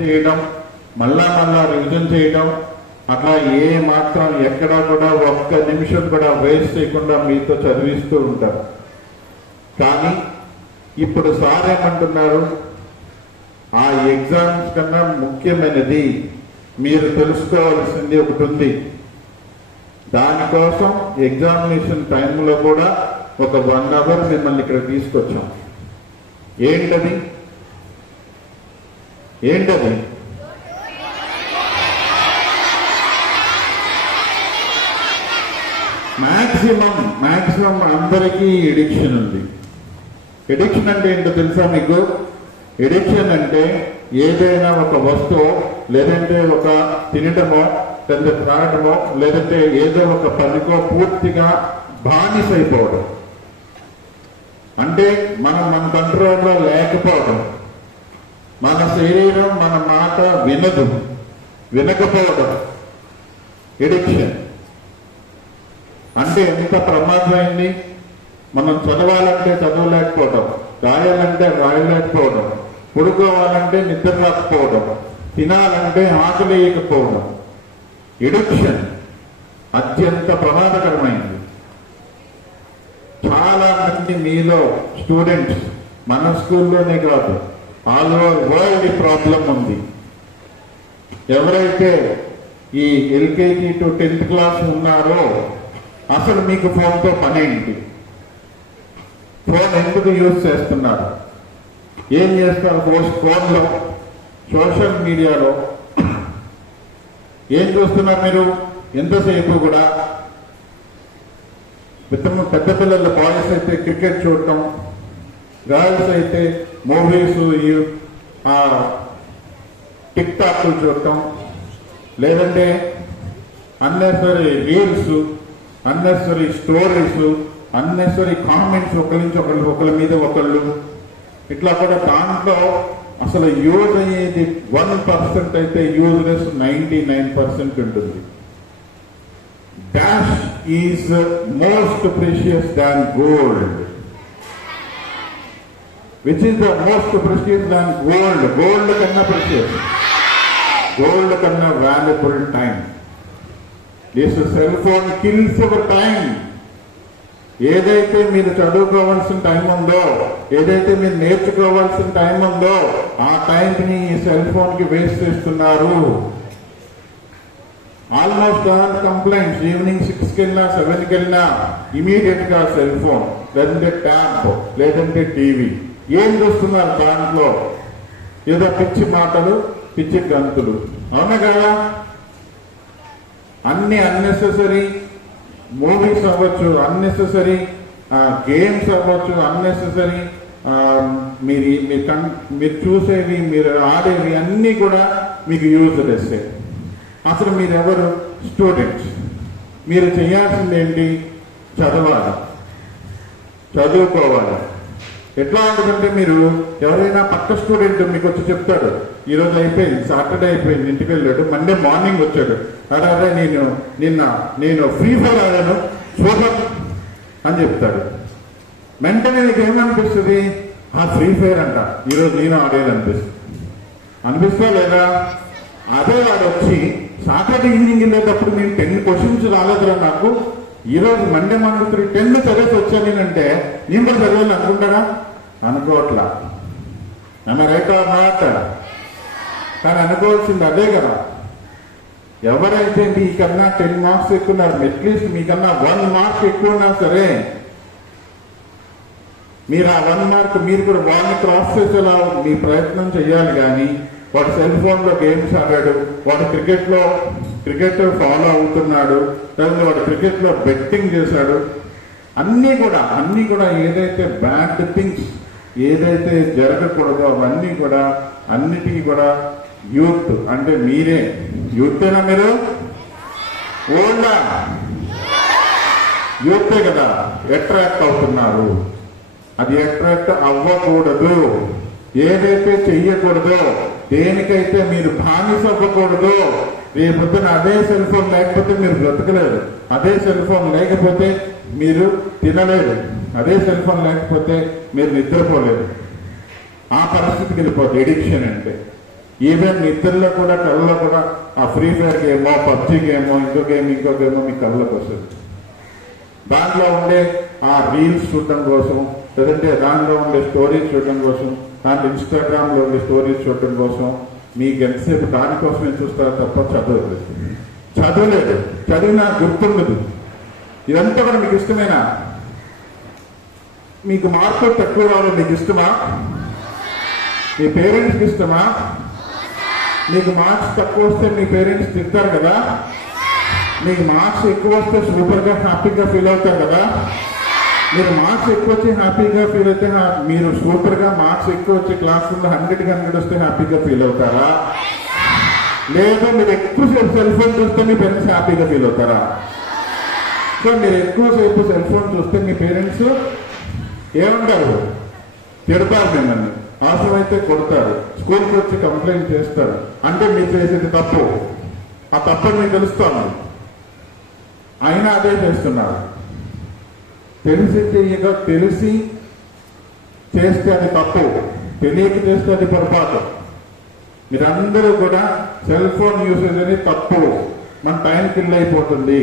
చేయడం, మళ్ళా రివిజన్ చేయడం, అట్లా ఏ మాత్రం ఎక్కడా కూడా ఒక్క నిమిషం కూడా వేస్ట్ చేయకుండా మీతో చదివిస్తూ ఉంటారు. కానీ ఇప్పుడు సార్ ఏమంటున్నారు, ఆ ఎగ్జామ్స్ కన్నా ముఖ్యమైనది మీరు తెలుసుకోవాల్సింది ఒకటి ఉంది. దానికోసం ఎగ్జామినేషన్ టైంలో కూడా ఒక 1 అవర్ మిమ్మల్ని ఇక్కడ తీసుకొచ్చాం. ఏంటది? మ్యాక్సిమం అందరికీ ఎడిక్షన్ ఉంది. ఎడిక్షన్ అంటే ఏంటో తెలుసా మీకు? ఎడిక్షన్ అంటే ఏదైనా ఒక వస్తువు, లేదంటే ఒక తినటమో, లేదంటే త్రాగటమో, లేదంటే ఏదో ఒక పనికో పూర్తిగా బానిసైపోవడం. అంటే మన కంట్రోల్లో లేకపోవడం, మన శరీరం మన మాట వినకపోవడం ఎడిక్షన్. అంటే ఎంత ప్రమాదమైంది. మనం చదవాలంటే చదవలేకపోవడం, రాయాలంటే రాయలేకపోవడం, పడుకోవాలంటే నిద్ర రాకపోవడం, తినాలంటే ఆకలేయకపోవడం. ఎడిక్షన్ అత్యంత ప్రమాదకరమైంది. చాలా మంది మీలో స్టూడెంట్స్, మన స్కూల్లోనే కాదు ఆల్ ఓవర్ వరల్డ్ ఈ ప్రాబ్లం ఉంది. ఎవరైతే ఈ LKG to 10th క్లాస్ ఉన్నారో అసలు మీకు ఫోన్తో పనేంటి? ఫోన్ ఎందుకు యూజ్ చేస్తున్నారు? ఏం చేస్తారు? ఫోన్లో సోషల్ మీడియాలో ఏం చూస్తున్నారు మీరు? ఎంతసేపు కూడా పెద్ద పిల్లల బాయ్స్ అయితే క్రికెట్ చూడటం, గర్ల్స్ అయితే మూవీస్, టిక్ టాక్లు చూడటం, లేదంటే unnecessary reels, unnecessary stories, unnecessary comments, ఒకరి మీద ఒకళ్ళు. ఇట్లా కూడా దాంట్లో అసలు యూజ్ అయ్యేది 1% అయితే యూజ్లెస్ 99% ఉంటుంది. Dash is most precious than gold. Which is the most precious than gold? Gold kanna precious. Gold kanna valuable time. This cell phone kills our time. ఏదైతే మీరు చదువుకోవాల్సిన టైం ఉందో, ఏదైతే మీరు నేర్చుకోవాల్సిన టైం ఉందో, ఆ టైంని ఈ సెల్ ఫోన్కి వేస్ట్ చేస్తున్నారు. ఆల్మోస్ట్ ఆల్ కంప్లైంట్స్ ఈవినింగ్ 6కి వెళ్ళినా 7కి వెళ్ళినా ఇమీడియట్ గా సెల్ ఫోన్, లేదంటే ట్యాబ్, లేదంటే టీవీ. ఏం చూస్తున్నారు దాంట్లో? ఏదో పిచ్చి మాటలు, పిచ్చి గంతులు. అవునా కదా? అన్ని అన్నెసెసరీ మూవీస్ అవ్వచ్చు, అన్నెసెసరీ గేమ్స్ అవ్వచ్చు, అన్నెసెసరీ మీరు చూసేవి, మీరు ఆడేవి అన్నీ కూడా మీకు యూజ్ చేస్తాయి. అసలు మీరెవరు? స్టూడెంట్స్. మీరు చేయాల్సింది ఏంటి? చదవాలి, చదువుకోవాలి. ఎట్లా ఉంటుందంటే, మీరు ఎవరైనా పక్క స్టూడెంట్ మీకు వచ్చి చెప్తాడు, ఈరోజు అయిపోయింది, సాటర్డే అయిపోయింది, ఇంటికి వెళ్ళాడు, మండే మార్నింగ్ వచ్చాడు, అదే నేను ఫ్రీ ఫైర్ ఆడాను, సూపర్ అని చెప్తాడు. వెంటనే నీకు ఏమనిపిస్తుంది? ఫ్రీ ఫైర్ అంట, ఈరోజు నేను ఆడేది అనిపిస్తా లేదా? అదే వాడు వచ్చి సాటర్డే ఈవినింగ్ వెళ్ళేటప్పుడు నేను 10 క్వశ్చన్స్ రాలేదురా నాకు, ఈరోజు మండే మార్నింగ్ 10 చదివేసి వచ్చాను నేనంటే నేను కూడా చదివాలి అనుకుంటాడా? అనుకోవట్లా. Right or not? కానీ అనుకోవాల్సింది అదే కదా. ఎవరైతే మీకన్నా 10 మార్క్స్ ఎక్కువ ఉన్నారు, అట్లీస్ట్ మీకన్నా 1 మార్క్ ఎక్కువ ఉన్నా సరే, మీరు ఆ 1 మార్క్ మీరు కూడా వాళ్ళని క్రాస్ చేసేలా మీ ప్రయత్నం చేయాలి. కానీ వాడు సెల్ ఫోన్లో గేమ్స్ ఆడాడు, వాడు క్రికెట్ ఫాలో అవుతున్నాడు, లేకపోతే వాడు క్రికెట్లో బెట్టింగ్ చేశాడు, అన్నీ కూడా ఏదైతే బ్యాడ్ థింగ్స్ ఏదైతే జరగకూడదో అవన్నీ కూడా, అన్నిటికీ కూడా యూత్ అంటే మీరే. యూతేనా మీరు? ఓల్డా యూతే కదా అట్రాక్ట్ అవుతున్నారు. అది అట్రాక్ట్ అవ్వకూడదు. ఏదైతే చెయ్యకూడదో, దేనికైతే మీరు బానిస అవ్వకూడదో, రేపొద్దున అదే సెల్ ఫోన్ లేకపోతే మీరు బ్రతకలేరు, అదే సెల్ ఫోన్ లేకపోతే మీరు తినలేరు, అదే సెల్ ఫోన్ లేకపోతే మీరు నిద్రపోలేరు. ఆ పరిస్థితికి వెళ్ళిపోతుంది ఎడిక్షన్ అంటే. ఈవెన్ నిద్రలో కూడా కళ్ళలో కూడా ఆ ఫ్రీ ఫైర్ గేమో, పబ్జి గేమో, ఇంకో గేమో మీ కళ్ళలోకి వస్తుంది. దాంట్లో ఉండే ఆ రీల్స్ చూడటం కోసం, లేదంటే దాంట్లో ఉండే స్టోరీస్ చూడటం కోసం, దాంట్లో ఇన్స్టాగ్రామ్లో ఉండే స్టోరీస్ చూడటం కోసం మీకు ఎంతసేపు దానికోసమే చూస్తారో తప్ప చదవలేదు. చదివినా గుర్తుండదు. ఇదంతా కూడా మీకు ఇష్టమేనా? మీకు మార్కులు తక్కువ రావడం మీకు ఇష్టమా? మీ పేరెంట్స్కి ఇష్టమా? మీకు మార్క్స్ తక్కువ వస్తే మీ పేరెంట్స్ తిడతారు కదా. మీకు మార్క్స్ ఎక్కువ వస్తే సూపర్గా హ్యాపీగా ఫీల్ అవుతారు కదా. మీరు మార్క్స్ ఎక్కువ వచ్చి హ్యాపీగా ఫీల్ అయితే మీరు సూపర్గా మార్క్స్ ఎక్కువ వచ్చి క్లాస్ రూమ్లో 100కి 100 వస్తే హ్యాపీగా ఫీల్ అవుతారా? లేదా మీరు ఎక్కువసేపు సెల్ ఫోన్ చూస్తే మీ పేరెంట్స్ హ్యాపీగా ఫీల్ అవుతారా? సో మీరు ఎక్కువసేపు సెల్ ఫోన్ చూస్తే మీ పేరెంట్స్ ఏమంటారు? తిడతారు, మిమ్మల్ని అవసరమైతే కొడతారు, స్కూల్కి వచ్చి కంప్లైంట్ చేస్తారు. అంటే మీరు చేసేది తప్పు. ఆ తప్పని మీకు తెలుస్తాను, అయినా అదే చేస్తున్నారు. తెలిసి చేస్తే అది తప్పు, తెలియక చేస్తే అది పొరపాటు. మీరందరూ కూడా సెల్ ఫోన్ యూసేజ్ అనేది తప్పు. మన టైం కిల్ అయిపోతుంది,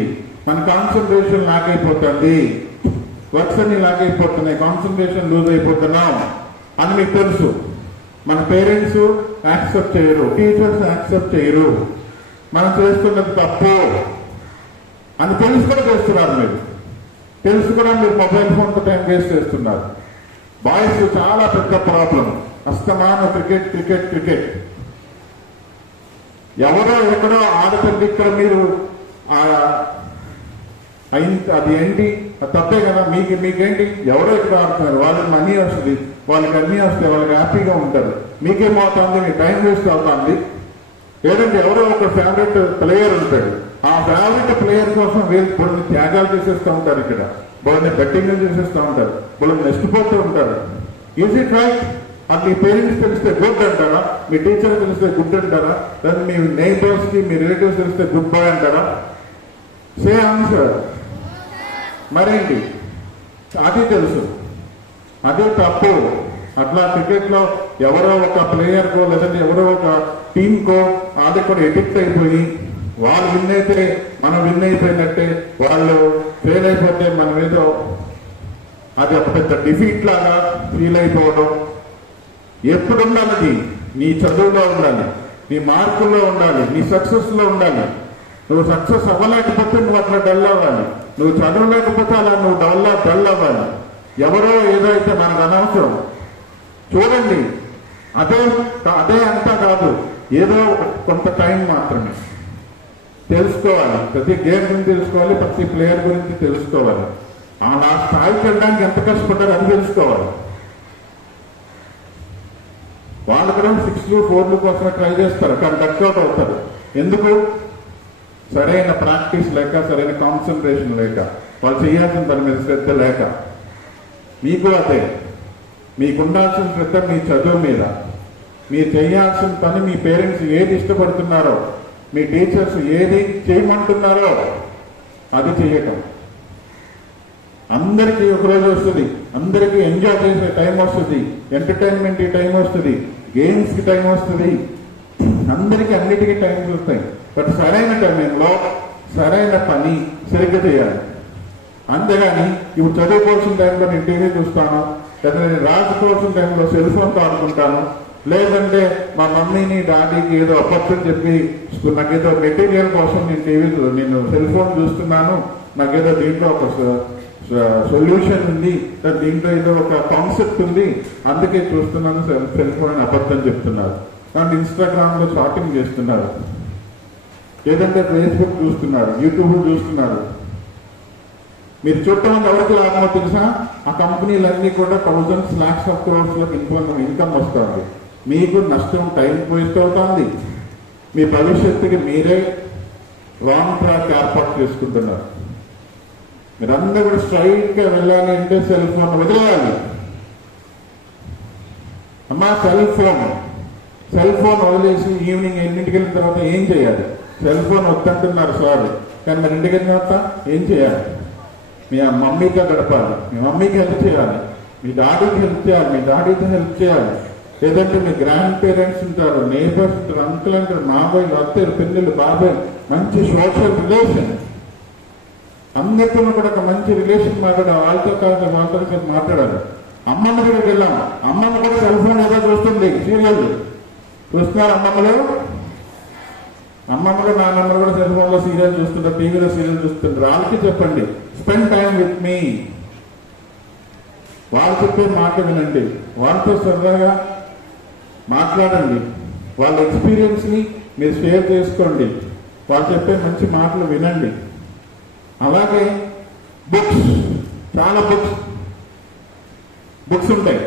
మన కాన్సన్ట్రేషన్ లాక్ అయిపోతుంది, వర్క్స్ అన్ని లాక్ అయిపోతున్నాయి, కాన్సన్ట్రేషన్ లూజ్ అయిపోతున్నాం అని మీకు తెలుసు. మన పేరెంట్స్ యాక్సెప్ట్ చేయరు, టీచర్స్ యాక్సెప్ట్ చేయరు. మనం చేస్తున్నది తప్పు అని తెలిసి కూడా చేస్తున్నారు. మీరు తెలుసు కూడా మీరు మొబైల్ ఫోన్తో టైం వేస్ట్ చేస్తున్నారు. బాయ్స్ చాలా పెద్ద ప్రాబ్లం. అస్తమానం క్రికెట్. ఎవరో ఎక్కడో ఆడతండి, ఇక్కడ మీరు అది ఏంటి? తప్పే కదా. మీకేంటి? ఎవరో ఇక్కడ ఆడుతున్నారు, వాళ్ళకి మనీ వస్తుంది, వాళ్ళకి అన్నీ వస్తాయి, వాళ్ళకి హ్యాపీగా ఉంటారు. మీకేమవుతుంది? మీ టైం వేస్ట్ అవుతుంది. లేదంటే ఎవరో ఒక ఫేవరెట్ ప్లేయర్ ఉంటాడు, ఆ ఫేవరెట్ ప్లేయర్ కోసం వీళ్ళు కొన్ని త్యాగాలు చేసేస్తూ ఉంటారు. ఇక్కడ వాళ్ళని బెట్టింగ్ చేసేస్తూ ఉంటారు, వాళ్ళని నష్టపోతూ ఉంటారు. Is it right? అది మీ పేరెంట్స్ తెలిస్తే గుడ్ అంటారా? మీ టీచర్ తెలిస్తే గుడ్ అంటారా? లేదా మీ నైబర్స్కి, మీ రిలేటివ్స్ తెలిస్తే గుడ్ బాయ్ అంటారా? సే ఆన్సర్. మరేంటి? అది తెలుసు, అదే తప్పు. అట్లా క్రికెట్లో ఎవరో ఒక ప్లేయర్కో లేదంటే ఎవరో ఒక టీంకో అది కూడా ఎడిక్ట్ అయిపోయి వాళ్ళు విన్ అయితే మనం విన్ అయిపోయినట్టే, వాళ్ళు ఫెయిల్ అయిపోతే మనం ఏదో అది ఒక పెద్ద డిఫీట్ లాగా ఫీల్ అయిపోవడం. ఎప్పుడు ఉండాలి? నీ చదువులో ఉండాలి, నీ మార్కుల్లో ఉండాలి, నీ సక్సెస్లో ఉండాలి. నువ్వు సక్సెస్ అవ్వలేకపోతే నువ్వు అట్లా డల్ అవ్వాలి, నువ్వు చదవలేకపోతే అలా నువ్వు డల్ అవ్వాలి. ఎవరో ఏదో అయితే మనకు అనవసరం. చూడండి, అదే అంతా కాదు, ఏదో కొంత టైం మాత్రమే తెలుసుకోవాలి. ప్రతి గేమ్ గురించి తెలుసుకోవాలి, ప్రతి ప్లేయర్ గురించి తెలుసుకోవాలి. ఆ స్థాయికి వెళ్ళడానికి ఎంత కష్టపడ్డారో అది తెలుసుకోవాలి. వాళ్ళు కూడా 6లు 4లు కోసమే ట్రై చేస్తారు, కానీ డక్అవుట్ అవుతారు. ఎందుకు? సరైన ప్రాక్టీస్ లేక, సరైన కాన్సన్ట్రేషన్ లేక, వాళ్ళు చేయాల్సిన పని మీద శ్రద్ధ లేక. మీకు అదే, మీకు ఉండాల్సిన శ్రద్ధ మీ చదువు మీద. మీరు చేయాల్సిన పని మీ పేరెంట్స్ ఏది ఇష్టపడుతున్నారో, మీ టీచర్స్ ఏది చేయమంటున్నారో అది చేయటం. అందరికీ ఒకరోజు వస్తుంది, అందరికీ ఎంజాయ్ చేసే టైం వస్తుంది, ఎంటర్టైన్మెంట్కి టైం వస్తుంది, గేమ్స్కి టైం వస్తుంది, అందరికీ అన్నిటికీ టైంస్ వస్తాయి. బట్ సరైన టైంలో సరైన పని సరిగ్గా చేయాలి. అంతేగాని ఇప్పుడు చదువుకోవాల్సిన టైంలో నేను టీవీ చూస్తాను, లేదా నేను రాసుకోవాల్సిన టైంలో సెల్ ఫోన్తో ఆడుకుంటాను, లేదంటే మా మమ్మీని డాడీకి ఏదో అప్పచ్చని చెప్పి నాకేదో మెటీరియల్ కోసం నేను సెల్ ఫోన్ చూస్తున్నాను, నాకేదో దీంట్లో ఒక సొల్యూషన్ ఉంది, దీంట్లో ఏదో ఒక కాన్సెప్ట్ ఉంది, అందుకే చూస్తున్నాను సెల్ ఫోన్ అబద్ధం చెప్తున్నారు. కానీ ఇన్స్టాగ్రామ్లో షాపింగ్ చేస్తున్నారు, లేదంటే ఫేస్బుక్ చూస్తున్నారు, యూట్యూబ్ చూస్తున్నారు. మీరు చూడటం వల్ల ఎవరికి లాభమో తెలుసా? ఆ కంపెనీలన్నీ కూడా థౌజండ్స్ లాక్స్ ఆఫ్ క్రోర్స్లకు ఇన్కమ్ వస్తుంది. మీకు నష్టం, టైం వేస్ట్ అవుతుంది. మీ భవిష్యత్తుకి మీరే రాంగ్ ట్రాక్ ఏర్పాటు చేసుకుంటున్నారు. మీరందరూ కూడా స్ట్రైట్గా వెళ్ళాలి అంటే సెల్ ఫోన్ వదిలేయాలి. అమ్మా సెల్ ఫోన్ వదిలేసి ఈవినింగ్ 8ంటికి వెళ్ళిన తర్వాత ఏం చేయాలి? సెల్ ఫోన్ వద్దంటున్నారు సార్, కానీ మరి ఇంటికి వెళ్ళిన తర్వాత ఏం చేయాలి? మీ మమ్మీతో గడపాలి, మీ మమ్మీకి హెల్ప్ చేయాలి, మీ డాడీకి హెల్ప్ చేయాలి, మీ డాడీతో హెల్ప్ చేయాలి. లేదంటే మీ గ్రాండ్ పేరెంట్స్ ఉంటారు, నేబర్స్ ఉంటారు, అంకుల్ అంటారు, మాబాయిలు, అత్తలు, పిల్లలు, బాబాయ్, మంచి సోషల్ రిలేషన్. అందరితో కూడా ఒక మంచి రిలేషన్ మాట్లాడాలి. వాళ్ళతో కాదు వాళ్ళతో మాట్లాడాలి. అమ్మమ్మ దగ్గరికి వెళ్ళాం. అమ్మమ్మ కూడా సెల్ ఫోన్ ఏదో చూస్తుంది, సీరియల్ చూస్తున్నారు. అమ్మమ్మలు నాన్నమ్మలు కూడా సెల్ ఫోన్ లో సీరియల్ చూస్తుంటారు, టీవీలో సీరియల్ చూస్తుంటారు. వాళ్ళకి చెప్పండి, స్పెండ్ టైం విత్ మీ. వాళ్ళు చెప్పే మాట వినండి, వాళ్ళతో సరదాగా మాట్లాడండి, వాళ్ళ ఎక్స్పీరియన్స్ ని మీరు షేర్ చేసుకోండి, వాళ్ళు చెప్పే మంచి మాటలు వినండి. అలాగే బుక్స్, చాలా బుక్స్ ఉంటాయి.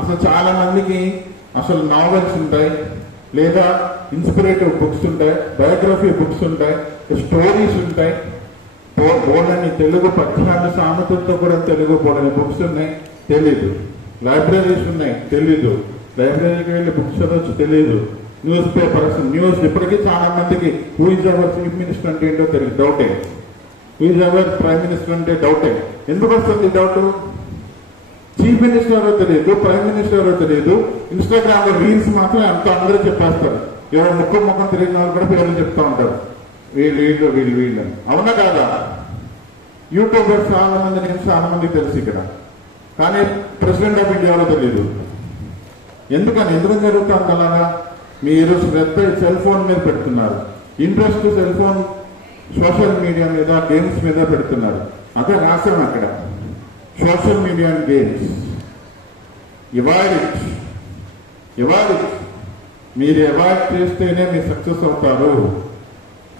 అసలు చాలా మందికి అసలు నావెల్స్ ఉంటాయి, లేదా ఇన్స్పిరేటివ్ బుక్స్ ఉంటాయి, బయోగ్రఫీ బుక్స్ ఉంటాయి, స్టోరీస్ ఉంటాయి. బోర్డని తెలుగు పద్యాలు సామెతలతో కూడా తెలుగు బోర్డని బుక్స్ ఉన్నాయి, తెలీదు. లైబ్రరీస్ ఉన్నాయి, తెలీదు. లైబ్రరీకి వెళ్ళి బుక్స్ చదవచ్చు, తెలీదు. న్యూస్ పేపర్స్, న్యూస్ ఇప్పటికీ చాలా మందికి who is our chief minister అంటే ఏంటో తెలియదు, డౌటే. Who is our prime minister అంటే డౌటే. ఎందుకు వస్తుంది డౌట్? చీఫ్ మినిస్టర్ ఎవరో తెలియదు, ప్రైమ్ మినిస్టర్ ఎవరో తెలియదు. ఇన్స్టాగ్రామ్ లో రీల్స్ మాత్రం అంత అందరూ చెప్పేస్తారు. ఎవరు ముఖం తెలియని వాళ్ళు కూడా పేర్లు చెప్తా ఉంటారు, వీళ్ళు. అవునా కాదా? యూట్యూబర్స్ చాలా మంది, నేను చాలా మంది తెలుసు ఇక్కడ, కానీ ప్రెసిడెంట్ ఆఫ్ ఇండియా ఎవరో తెలియదు. ఎందుకు జరుగుతుంది అలాగా? మీరు శ్రద్ధ సెల్ ఫోన్ మీద పెడుతున్నారు, interest cell phone, social media మీద, గేమ్స్ మీద పెడుతున్నారు. అదే రాశాం అక్కడ, social media and games. Avoid it. మీరు అవాయిడ్ చేస్తేనే మీరు సక్సెస్ అవుతారు.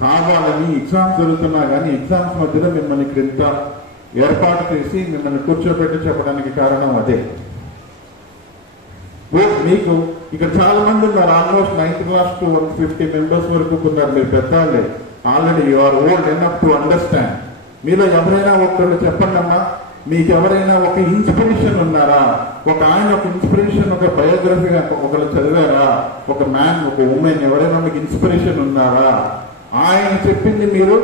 కావాలని ఎగ్జామ్స్ జరుగుతున్నా కానీ ఎగ్జామ్స్ మధ్యలో మిమ్మల్ని క్రింద ఏర్పాటు చేసి మిమ్మల్ని కూర్చోబెట్టి చెప్పడానికి కారణం అదే. మీకు ఇక్కడ చాలా మంది ఉన్నారు, almost 9th class to 150 members వరకు ఉన్నారు. మీరు పెద్దవాళ్ళే, already you are old enough to understand. మీలో ఎవరైనా ఒకళ్ళు చెప్పండి అమ్మా, మీకు ఎవరైనా ఒక ఇన్స్పిరేషన్ ఉన్నారా? ఒక ఇన్స్పిరేషన్, ఒక బయోగ్రఫీ ఒకళ్ళు చదివారా? ఒక మ్యాన్, ఒక ఉమెన్, ఎవరైనా మీకు ఇన్స్పిరేషన్ ఉన్నారా? ఆయన చెప్పింది మీరు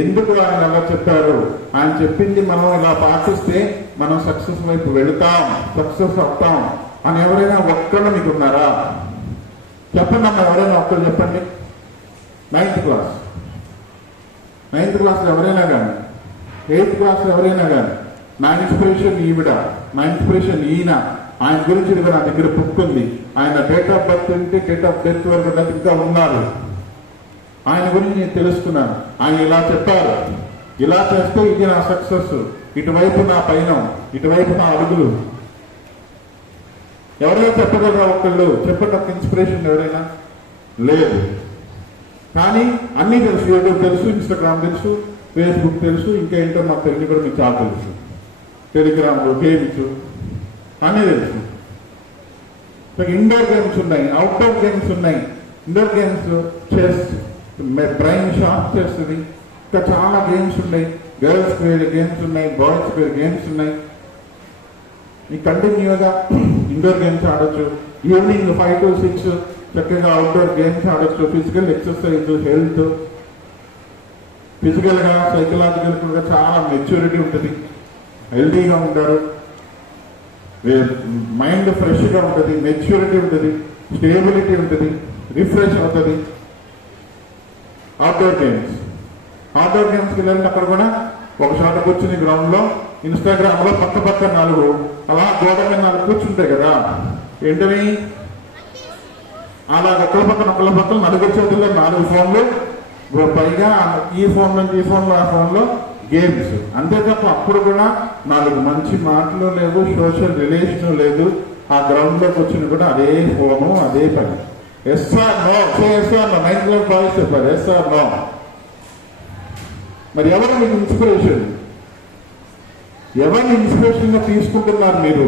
ఎందుకు ఆయన అలా చెప్పారు, ఆయన చెప్పింది మనం ఇలా పాటిస్తే మనం సక్సెస్ వైపు వెళుతాం, సక్సెస్ అవుతాం అని ఎవరైనా ఒక్కళ్ళు మీకు ఉన్నారా? చెప్పండి అమ్మా, ఎవరైనా ఒక్కళ్ళు చెప్పండి. 9th క్లాస్ ఎవరైనా కానీ, 8th క్లాస్ ఎవరైనా కానీ, నా ఇన్స్పిరేషన్ ఈవిడ, నా ఇన్స్పిరేషన్ ఈయన, ఆయన గురించి నా దగ్గర బుక్ ఉంది, ఆయన డేట్ ఆఫ్ బర్త్ ఉంటే డేట్ ఆఫ్ డెత్ వరకు ఇంకా ఉన్నారు, ఆయన గురించి నేను తెలుసుకున్నాను, ఆయన ఇలా చెప్పారు, ఇలా చేస్తే ఇది నా సక్సెస్, ఇటువైపు నా పయనం, ఇటువైపు నా అడుగులు. ఎవరైనా చెప్పగలరా? ఒకళ్ళు చెప్పండి, ఒక ఇన్స్పిరేషన్ ఎవరైనా? లేదు. కానీ అన్నీ తెలుసు, యూట్యూబ్ తెలుసు, ఇన్స్టాగ్రామ్ తెలుసు, ఫేస్బుక్ తెలుసు, ఇంకా ఏంటో నాకు తెలియదు కూడా మీకు చాలా తెలుసు. టెలిగ్రామ్, గేమ్స్ అన్నీ తెలుసు. ఇండోర్ గేమ్స్ ఉన్నాయి, అవుట్డోర్ గేమ్స్ ఉన్నాయి. Indoor games chess, brain sharp చేస్తుంది. ఇంకా చాలా గేమ్స్ ఉన్నాయి. గర్ల్స్ వేరే గేమ్స్ ఉన్నాయి, బాయ్స్ వేరే గేమ్స్ ఉన్నాయి. ఈ కంటిన్యూగా ఇండోర్ గేమ్స్ ఆడొచ్చు. ఈవినింగ్ 5 to 6 చక్కగా అవుట్డోర్ గేమ్స్ ఆడొచ్చు. ఫిజికల్ ఎక్సర్సైజ్, హెల్త్, ఫిజికల్ గా, సైకలాజికల్ గా చాలా మెచ్యూరిటీ ఉంటుంది, హెల్తీగా ఉంటారు, మైండ్ ఫ్రెష్ గా ఉంటుంది, మెచ్యూరిటీ ఉంటుంది, స్టేబిలిటీ ఉంటుంది, రిఫ్రెష్ అవుతుంది. అవుట్డోర్ గేమ్స్కి వెళ్ళండి. అక్కడ కూడా ఒక చోట కూర్చుని గ్రౌండ్ లో, ఇన్స్టాగ్రామ్ లో పక్క 4 అలా గోడ మీద 4 కూర్చుంటాయి కదా, ఏంటని అలా ఒకళ్ళ పక్కన 4 చేతుల్లో 4 ఫోన్లు, పైగా ఈ ఫోన్ నుంచి ఈ ఫోన్లో, ఆ ఫోన్లో గేమ్స్. అంతే తప్ప అప్పుడు కూడా 4 మంచి మాటలు లేవు, సోషల్ రిలేషన్ లేదు. ఆ గ్రౌండ్ లో కూర్చుని కూడా అదే ఫోను, అదే పని. Yes or no, 9th class boys చెప్పారు, ఎస్ఆర్ నో. మరి ఎవరు మీకు ఇన్స్పిరేషన్? ఎవరిని ఇన్స్పిరేషన్ గా తీసుకుంటున్నారు మీరు?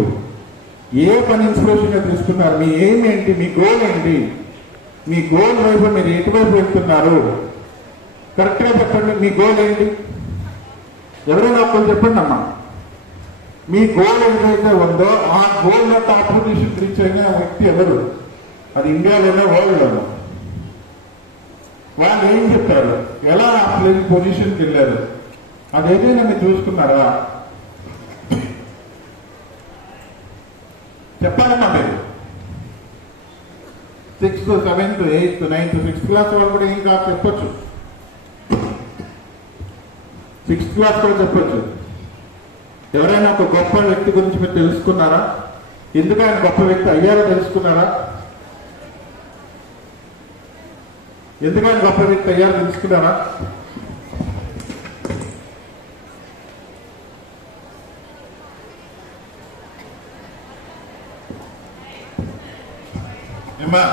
ఏ పని ఇన్స్పిరేషన్ గా తీసుకున్నారు? మీ ఎయిమ్ ఏంటి? మీ గోల్ ఏంటి? మీ గోల్ వైపు మీరు ఎటువైపు వెళ్తున్నారు? కరెక్ట్ గా చెప్పండి, మీ గోల్ ఏంటి? ఎవరైనా ఒక్కరు చెప్పండి అమ్మా. మీ గోల్ ఏదైతే ఉందో ఆ గోల్ లో టాప్ పొజిషన్ రీచ్ అయిన వ్యక్తి ఎవరు? అది ఇండియాలోనే, వరల్డ్లోనూ. వాళ్ళు ఏం చెప్పారు, ఎలా ఆ పొజిషన్కి వెళ్ళారు, అదేదైనా మీరు చూసుకున్నారా? చెప్పాలమ్మా మీరు. Sixth, seventh, eighth, ninth, 6th class వాళ్ళు కూడా ఏం కాదు చెప్పొచ్చు. 6th క్లాస్ కూడా చెప్పొచ్చు. ఎవరైనా ఒక గొప్ప వ్యక్తి గురించి మీరు తెలుసుకున్నారా? ఎందుకు ఆయన గొప్ప వ్యక్తి అయ్యారో తెలుసుకున్నారా? ఎందుకు ఆయన గొప్ప వ్యక్తి అయ్యారో తెలుసుకున్నారా? ఏమ్మా